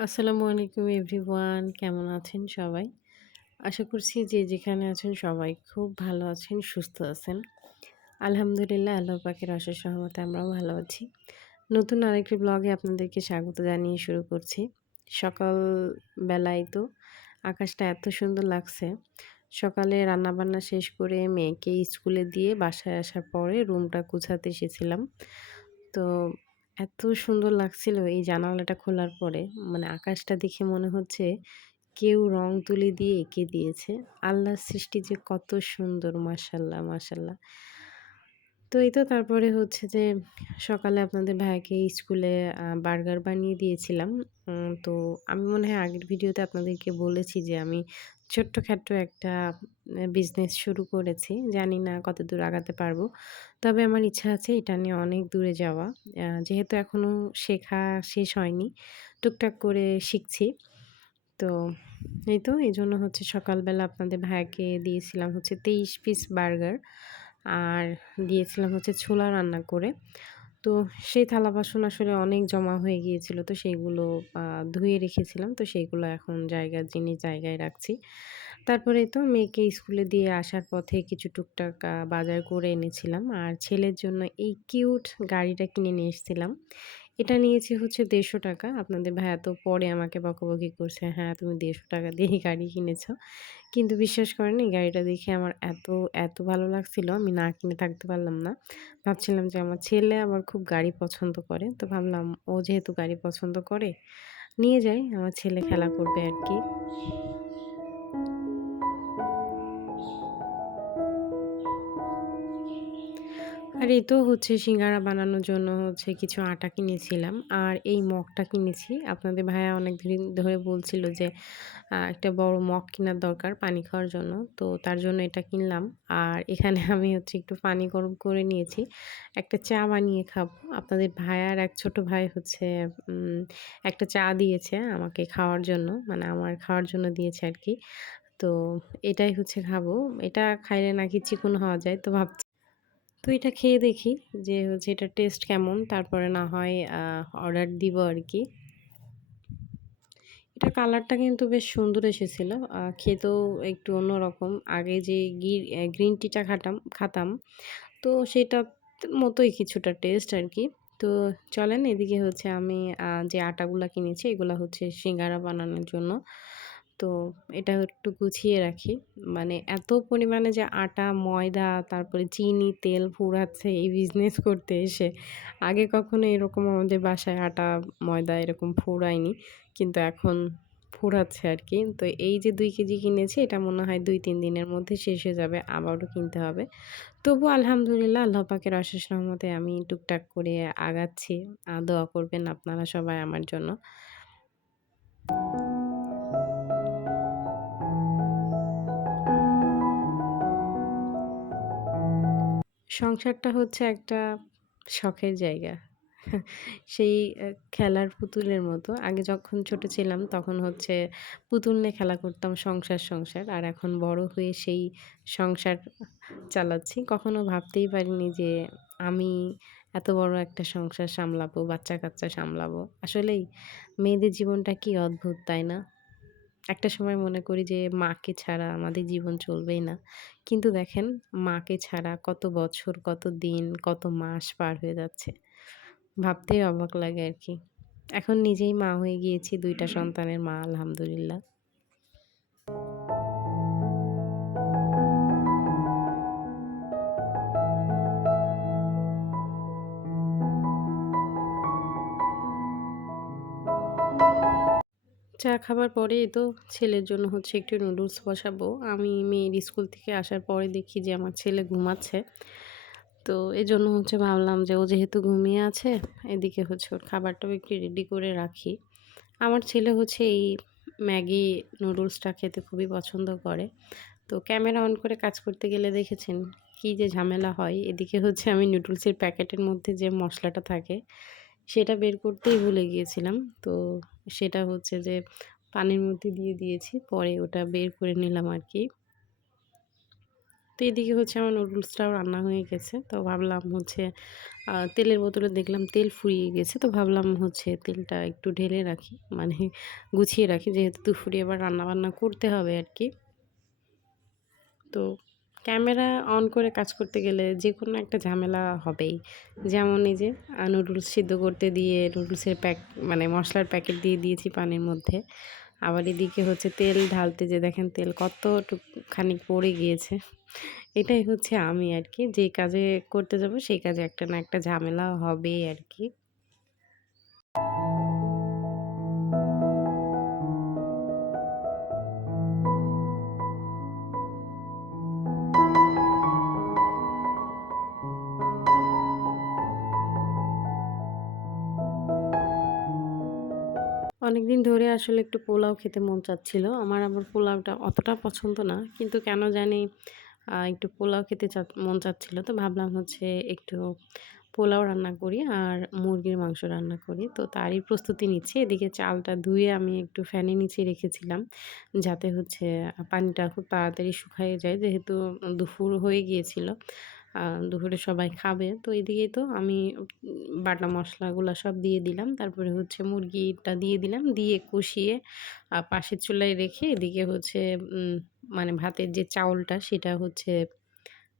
আসসালামু আলাইকুম এভরিওয়ান, কেমন আছেন সবাই? আশা করছি যে যেখানে আছেন সবাই খুব ভালো আছেন, সুস্থ আছেন। আলহামদুলিল্লাহ, আল্লাহ পাকের অশেষ রহমতে আমরাও ভালো আছি। নতুন আরেকটি ব্লগে আপনাদেরকে স্বাগত জানিয়ে শুরু করছি। সকাল বেলায় তো আকাশটা এত সুন্দর লাগছে। সকালে রান্নাবান্না শেষ করে মেয়েকে স্কুলে দিয়ে বাসায় আসার পরে রুমটা গুছাতে এসেছিলাম। তো এত সুন্দর লাগছিল এই জানালাটা খোলার পরে। মানে আকাশটা দেখে মনে হচ্ছে কেউ রং তুলি দিয়ে এঁকে দিয়েছে। আল্লাহর সৃষ্টি যে কত সুন্দর, মাশাআল্লাহ, মাশাআল্লাহ। তো এই তো তারপরে হচ্ছে যে সকালে আপনাদের ভাইয়াকে স্কুলে বার্গার বানিয়ে দিয়েছিলাম। তো আমি মনে হয় আগের ভিডিওতে আপনাদেরকে বলেছি যে আমি ছোট্টখাট্টো একটা বিজনেস শুরু করেছি। জানি না কতদূর আগাতে পারবো। তবে আমার ইচ্ছা আছে এটা নিয়ে অনেক দূরে যাওয়া। যেহেতু এখনো শেখা শেষ হয়নি, টুকটাক করে শিখছি। তো এই তো এজন্য হচ্ছে সকালবেলা আপনাদের ভাইয়াকে দিয়েছিলাম হচ্ছে ২৩ পিস বার্গার আর দিয়েছিলাম হচ্ছে ছোলা রান্না করে। তো সেই থালা-বাসন আসলে অনেক জমা হয়ে গিয়েছিল। তো সেইগুলো আ ধুয়ে রেখেছিলাম। তো সেইগুলো এখন জায়গার জিনিস জায়গায় রাখছি। তারপরে তো মেয়েকে স্কুলে দিয়ে আসার পথে কিছু টুকটাক বাজার করে এনেছিলাম। আর ছেলের জন্য এই কিউট গাড়িটা কিনে নিয়ে এসেছিলাম। এটা নিয়েছি হচ্ছে ৳১৫০ আপনাদের ভাইয়া তো পরে আমাকে বকাবকি করছে, "হ্যাঁ, তুমি ৳১৫০ দিয়েই গাড়ি কিনেছো।" কিন্তু বিশ্বাস করেন এই গাড়িটা দেখে আমার এত ভালো লাগছিল আমি না কিনে থাকতে পারলাম না। ভাবছিলাম যে আমার ছেলে আবার খুব গাড়ি পছন্দ করে। তো ভাবলাম ও যেহেতু গাড়ি পছন্দ করে, নিয়ে যাই আমার ছেলে খেলা করবে আরকি। আর এই তো হচ্ছে সিঙ্গারা বানানোর জন্য হচ্ছে কিছু আটা কিনেছিলাম। আর এই মগটা কিনেছি। আপনাদের ভাইয়া অনেকদিন ধরে বলছিল যে একটা বড় মগ কেনার দরকার পানি খাওয়ার জন্য। তো তার জন্য এটা কিনলাম। আর এখানে আমি হচ্ছে একটু পানি গরম করে নিয়েছি। একটা চা বানিয়ে খাবো। আপনাদের ভাইয়ার এক ছোট ভাই হচ্ছে উম একটা চা দিয়েছে আমাকে খাওয়ার জন্য। মানে আমার খাওয়ার জন্য দিয়েছে আরকি। তো এটাই হচ্ছে খাবো। এটা খাইলে নাকি চিকন হওয়া যায়। তো তো এটা খেয়ে দেখি যে হচ্ছে এটার টেস্ট কেমন? তারপরে না হয় অর্ডার দিব আরকি। এটার কালারটা কিন্তু বেশ সুন্দর এসেছিল। খেতেও একটু অন্যরকম। আগে যে গ্রিন টিটা খাতাম, তো সেটার মতোই কিছুটা টেস্ট আরকি। তো চলেন এদিকে হচ্ছে আমি যে আটাগুলা কিনেছি এগুলা হচ্ছে সিঙ্গারা বানানোর জন্য। তো এটা একটু গুছিয়ে রাখি। মানে এত পরিমাণে যে আটা, ময়দা, তারপরে চিনি, তেল ফুরাচ্ছে এই বিজনেস করতে এসে। আগে কখনো এরকম আমাদের বাসায় আটা, ময়দা এরকম ফুরায়নি। কিন্তু এখন ফুরাচ্ছে আরকি। তো এই যে ২ কেজি কিনেছি এটা মনে হয় ২-৩ দিনের মধ্যে শেষ হয়ে যাবে। আবারও কিনতে হবে। তবুও আলহামদুলিল্লাহ আল্লাহ পাকের অশেষ রহমতে আমি টুকটাক করে আগাচ্ছি। দোয়া করবেন আপনারা সবাই আমার জন্য। সংসারটা হচ্ছে একটা শখের জায়গা। সেই খেলার পুতুলের মতো। আগে যখন ছোট ছিলাম তখন হচ্ছে পুতুল নিয়ে খেলা করতাম সংসার। আর এখন বড় হয়ে সেই সংসার চালাচ্ছি। কখনো ভাবতেই পারিনি যে আমি এত বড় একটা সংসার সামলাবো, বাচ্চা-কাচ্চা সামলাবো। আসলেই মেয়েদের জীবনটা কি অদ্ভুত, তাই না? একটা সময় মনে করি যে মাকে ছাড়া আমাদের জীবন চলবেই না। কিন্তু দেখেন মাকে ছাড়া কত বছর, কত দিন, কত মাস পার হয়ে যাচ্ছে। ভাবতেই অবাক লাগে আরকি। এখন নিজেই মা হয়ে গিয়েছি ২ টা সন্তানের মা আলহামদুলিল্লাহ। চা খাবার পরে এই তো ছেলের জন্য হচ্ছে একটু নুডলস বসাবো। আমি মেয়ের স্কুল থেকে আসার পরে দেখি যে আমার ছেলে ঘুমাচ্ছে। তো এজন্য হচ্ছে ভাবলাম যে ও যেহেতু ঘুমিয়ে আছে, এদিকে হচ্ছে ওর খাবারটাও একটু রেডি করে রাখি। আমার ছেলে হচ্ছে এই ম্যাগি নুডলসটা খেতে খুবই পছন্দ করে। তো ক্যামেরা অন করে কাজ করতে গেলে দেখেছেন কি যে ঝামেলা হয়। এদিকে হচ্ছে আমি নুডলসের প্যাকেটের মধ্যে যে মসলাটা থাকে সেটা বের করতেই ভুলে গিয়েছিলাম। তো সেটা হচ্ছে যে পানির মধ্যে দিয়ে দিয়েছি। পরে ওটা বের করে নিলাম আরকি। তো এদিকে হচ্ছে আমার নুডলসটাও রান্না হয়ে গেছে। তো ভাবলাম হচ্ছে তেলের বোতলে দেখলাম তেল ফুরিয়ে গেছে। তো ভাবলাম হচ্ছে তেলটা একটু ঢেলে রাখি। মানে গুছিয়ে রাখি যেহেতু দুপুরে এবার রান্নাবান্না করতে হবে আরকি। তো ক্যামেরা অন করে কাজ করতে গেলে যেকোনো একটা ঝামেলা হবেই। যেমন এই যে নুডলস সিদ্ধ করতে দিয়ে নুডলসের মানে মসলার প্যাকেট দিয়ে দিয়েছি পানির মধ্যে। আবার এদিকে হচ্ছে তেল ঢালতে যেয়ে দেখেন তেল কতটুকখানি পড়ে গিয়েছে। এটাই হচ্ছে আমি আরকি। যে কাজে করতে যাবো সেই কাজে একটা না একটা ঝামেলা হবেই আরকি। অনেকদিন ধরে আসলে একটু পোলাও খেতে মন চাচ্ছিল। আমার আবার পোলাওটা অতটা পছন্দ না। কিন্তু কেন জানি একটু পোলাও খেতে মন চাচ্ছিল। তো ভাবলাম হচ্ছে একটু পোলাও রান্না করি আর মুরগির মাংস রান্না করি। তো তারই প্রস্তুতি নিচ্ছি। এদিকে চালটা ধুয়ে আমি একটু ফ্যানের নিচে রেখেছিলাম। যাতে হচ্ছে পানিটা খুব তাড়াতাড়ি শুকায়ে যায়। যেহেতু দুপুর হয়ে গিয়েছিল। দুপুরে সবাই খাবে। তো এদিকেই তো আমি বাটা মসলাগুলা সব দিয়ে দিলাম। তারপরে হচ্ছে মুরগিটা দিয়ে দিলাম। দিয়ে কষিয়ে পাশের চুলায় রেখে এদিকে হচ্ছে উম মানে ভাতের যে চাউলটা সেটা হচ্ছে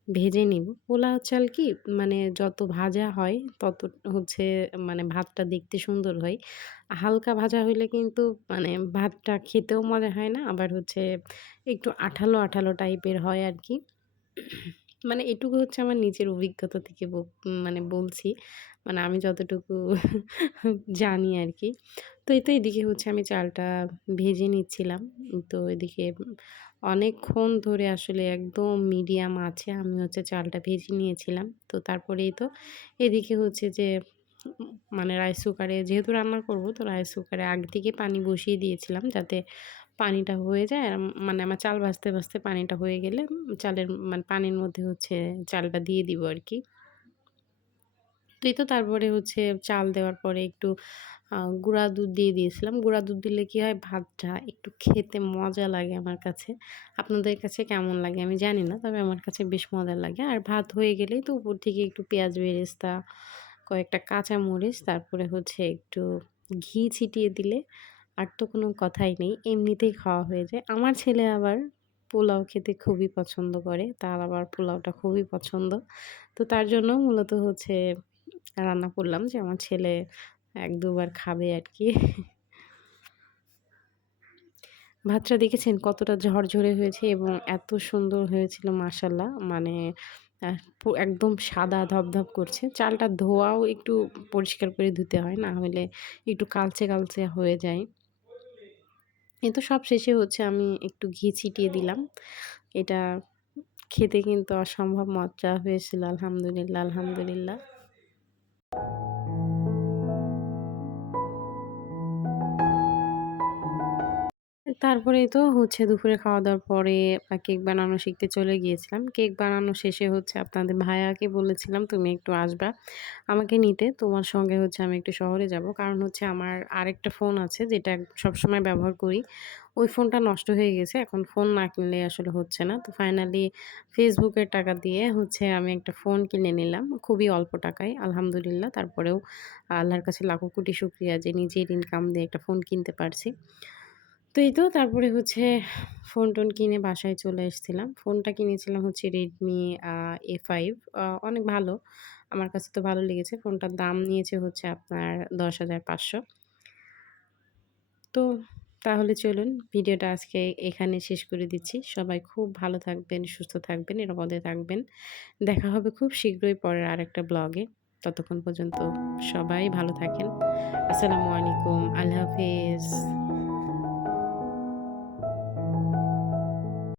ভেজে নিব। পোলাও চাল কি মানে যত ভাজা হয় তত হচ্ছে মানে ভাতটা দেখতে সুন্দর হয়। হালকা ভাজা হইলে কিন্তু মানে ভাতটা খেতেও মজা হয় না। আবার হচ্ছে একটু আঠালো, আঠালো টাইপের হয় আরকি। মানে এটুকু হচ্ছে আমার নিজের অভিজ্ঞতা থেকে মানে বলছি। মানে আমি যতটুকু জানি আরকি। তো এই তো এদিকে হচ্ছে আমি চালটা ভেজে নিচ্ছিলাম। তো এদিকে অনেকক্ষণ ধরে আসলে একদম মিডিয়াম আঁচে আমি হচ্ছে চালটা ভেজে নিয়েছিলাম। তো তারপরেই তো এদিকে হচ্ছে যে মানে রাইস কুকারে যেহেতু রান্না করব তো রাইস কুকারে আগে থেকে পানি বসিয়ে দিয়েছিলাম যাতে পানিটা হয়ে যায়। আর মানে আমার চাল ভাজতে, ভাজতে পানিটা হয়ে গেলে চালের মানে পানির মধ্যে হচ্ছে চালটা দিয়ে দিব আরকি। তো এই তো তারপরে হচ্ছে চাল দেওয়ার পরে একটু গুঁড়া দুধ দিয়ে দিয়েছিলাম। গুঁড়া দুধ দিলে কি হয় ভাতটা একটু খেতে মজা লাগে আমার কাছে। আপনাদের কাছে কেমন লাগে আমি জানি না। তবে আমার কাছে বেশ মজা লাগে। আর ভাত হয়ে গেলেই তো উপর থেকে একটু পেঁয়াজ বেরেস্তা, কয়েকটা কাঁচামরিচ, তারপরে হচ্ছে একটু ঘি ছিটিয়ে দিলে আর তো কোনো কথাই নেই। এমনিতেই খাওয়া হয়ে যায়। আমার ছেলে আবার পোলাও খেতে খুবই পছন্দ করে। তার আবার পোলাওটা খুবই পছন্দ। তো তার জন্য মূলত হচ্ছে রান্না করলাম যে আমার ছেলে ১-২ বার খাবে আরকি। ভাতটা দেখেছেন কতটা ঝরঝরে হয়েছে এবং এত সুন্দর হয়েছিল মাশাআল্লাহ। মানে আ একদম সাদা ধবধব করছে। চালটা ধোয়াও একটু পরিষ্কার করে ধুতে হয়। না হলে একটু কালচে, কালচে হয়ে যায়। এই তো সব শেষে হচ্ছে আমি একটু ঘি ছিটিয়ে দিলাম। এটা খেতে কিন্তু অসম্ভব মজা হয়েছিল আলহামদুলিল্লাহ, আলহামদুলিল্লাহ। তারপরেই তো হচ্ছে দুপুরে খাওয়া-দাওয়ার পরে কেক বানানো শিখতে চলে গিয়েছিলাম। কেক বানানো শেষে হচ্ছে আপনাদের ভাইয়াকে বলেছিলাম, "তুমি একটু আসবা আমাকে নিতে। তোমার সঙ্গে হচ্ছে আমি একটু শহরে যাবো।" কারণ হচ্ছে আমার আরেকটা ফোন আছে যেটা সবসময় ব্যবহার করি। ওই ফোনটা নষ্ট হয়ে গেছে। এখন ফোন না কিনলে আসলে হচ্ছে না। তো ফাইনালি Facebook এর টাকা দিয়ে হচ্ছে আমি একটা ফোন কিনে নিলাম। খুবই অল্প টাকায় আলহামদুলিল্লাহ। তারপরেও আল্লাহর কাছে লাখো কোটি শুকরিয়া যে নিজের ইনকাম দিয়ে একটা ফোন কিনতে পারছি। তো এই তো তারপরে হচ্ছে ফোন-টোন কিনে বাসায় চলে এসেছিলাম। ফোনটা কিনেছিলাম হচ্ছে Redmi A5 অনেক ভালো। আমার কাছে তো ভালো লেগেছে। ফোনটার দাম নিয়েছে হচ্ছে আপনার ১০,৫০০। তো তাহলে চলুন ভিডিওটা আজকে এখানে শেষ করে দিচ্ছি। সবাই খুব ভালো থাকবেন, সুস্থ থাকবেন, নিরাপদে থাকবেন। দেখা হবে খুব শীঘ্রই পরের আরেকটা ব্লগে। ততক্ষণ পর্যন্ত সবাই ভালো থাকেন। আসসালামু আলাইকুম। আল্লাহ হাফেজ।